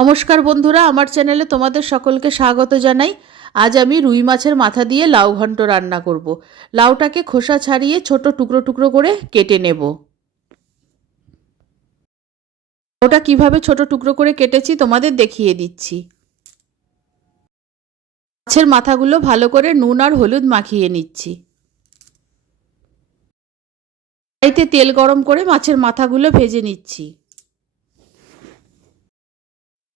নমস্কার বন্ধুরা, আমার চ্যানেলে তোমাদের সকলকে স্বাগত জানাই। আজ আমি রুই মাছের মাথা দিয়ে লাউ ঘন্ট রান্না করব। লাউটাকে খোসা ছাড়িয়ে ছোট টুকরো টুকরো করে কেটে নেব। ওটা কিভাবে ছোট টুকরো করে কেটেছি তোমাদের দেখিয়ে দিচ্ছি। মাছের মাথাগুলো ভালো করে নুন আর হলুদ মাখিয়ে নিচ্ছি। কড়াইতে তেল গরম করে মাছের মাথাগুলো ভেজে নিচ্ছি।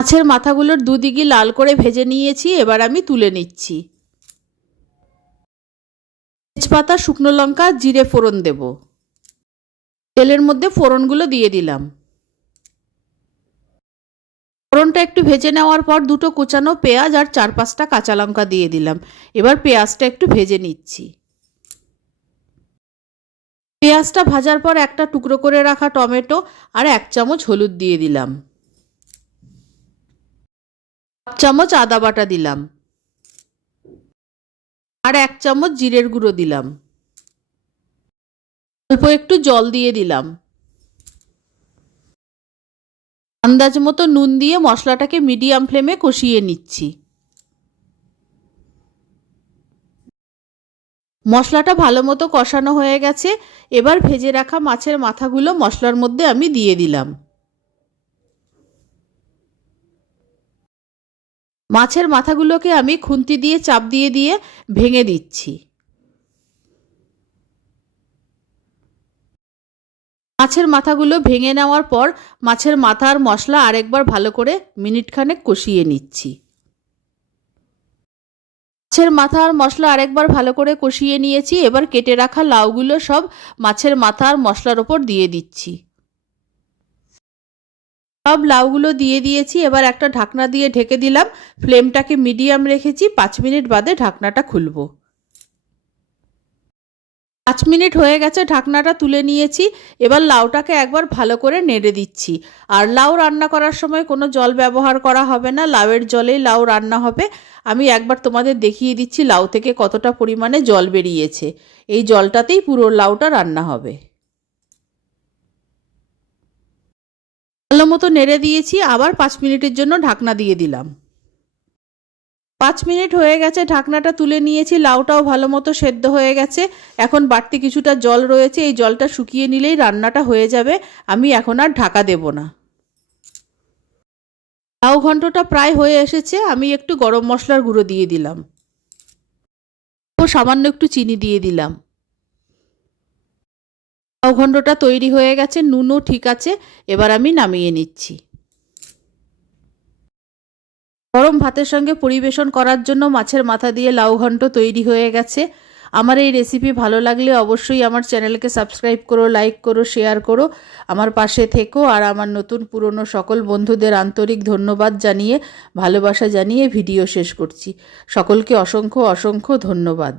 মাছের মাথাগুলোর দুদিকে লাল করে ভেজে নিয়েছি, এবার আমি তুলে নিচ্ছি। তেজপাতা, শুকনো লঙ্কা, জিরে ফোড়ন দেব। তেলের মধ্যে ফোড়নগুলো দিয়ে দিলাম। ফোড়নটা একটু ভেজে নেওয়ার পর দুটো কুচানো পেঁয়াজ আর 4-5টা কাঁচা লঙ্কা দিয়ে দিলাম। এবার পেঁয়াজটা একটু ভেজে নিচ্ছি। পেঁয়াজটা ভাজার পর একটা টুকরো করে রাখা টমেটো আর 1 চামচ হলুদ দিয়ে দিলাম। 1 চামচ আদা বাটা দিলাম আর 1 চামচ জিরের গুঁড়ো দিলাম। অল্প একটু জল দিয়ে দিলাম। আন্দাজ মতো নুন দিয়ে মশলাটাকে মিডিয়াম ফ্লেমে কষিয়ে নিচ্ছি। মশলাটা ভালো মতো কষানো হয়ে গেছে। এবার ভেজে রাখা মাছের মাথাগুলো মশলার মধ্যে আমি দিয়ে দিলাম। মাছের মাথাগুলোকে আমি খুন্তি দিয়ে চাপ দিয়ে দিয়ে ভেঙে দিচ্ছি। মাছের মাথাগুলো ভেঙে নেওয়ার পর মাছের মাথা আর মশলা আরেকবার ভালো করে মিনিটখানেক কষিয়ে নিচ্ছি। মাছের মাথা আর মশলা আরেকবার ভালো করে কষিয়ে নিয়েছি। এবার কেটে রাখা লাউগুলো সব মাছের মাথা আর মশলার ওপর দিয়ে দিচ্ছি। সব লাউগুলো দিয়ে দিয়েছি। এবার একটা ঢাকনা দিয়ে ঢেকে দিলাম। ফ্লেমটাকে মিডিয়াম রেখেছি। 5 মিনিট বাদে ঢাকনাটা খুলব। 5 মিনিট হয়ে গেছে, ঢাকনাটা তুলে নিয়েছি। এবার লাউটাকে একবার ভালো করে নেড়ে দিচ্ছি। আর লাউ রান্না করার সময় কোনো জল ব্যবহার করা হবে না, লাউয়ের জলেই লাউ রান্না হবে। আমি একবার তোমাদের দেখিয়ে দিচ্ছি লাউ থেকে কতটা পরিমাণে জল বেরিয়েছে। এই জলটাতেই পুরো লাউটা রান্না হবে। ভালো মতো নেড়ে দিয়েছি। আবার 5 মিনিটের জন্য ঢাকনা দিয়ে দিলাম। 5 মিনিট হয়ে গেছে, ঢাকনাটা তুলে নিয়েছি। লাউটাও ভালো মতো সেদ্ধ হয়ে গেছে। এখন বাড়তি কিছুটা জল রয়েছে, এই জলটা শুকিয়ে নিলেই রান্নাটা হয়ে যাবে। আমি এখন আর ঢাকা দেব না। লাউ ঘন্টটা প্রায় হয়ে এসেছে। আমি একটু গরম মশলার গুঁড়ো দিয়ে দিলাম ও সামান্য একটু চিনি দিয়ে দিলাম। লাউ ঘন্টটা তৈরি হয়ে গেছে, নুনও ঠিক আছে। এবার আমি নামিয়ে নিচ্ছি। গরম ভাতের সঙ্গে পরিবেশন করার জন্য মাছের মাথা দিয়ে লাউ ঘন্ট তৈরি হয়ে গেছে। আমার এই রেসিপি ভালো লাগলে অবশ্যই আমার চ্যানেলকে সাবস্ক্রাইব করো, লাইক করো, শেয়ার করো, আমার পাশে থেকো। আর আমার নতুন পুরনো সকল বন্ধুদের আন্তরিক ধন্যবাদ জানিয়ে, ভালোবাসা জানিয়ে ভিডিও শেষ করছি। সকলকে অসংখ্য অসংখ্য ধন্যবাদ।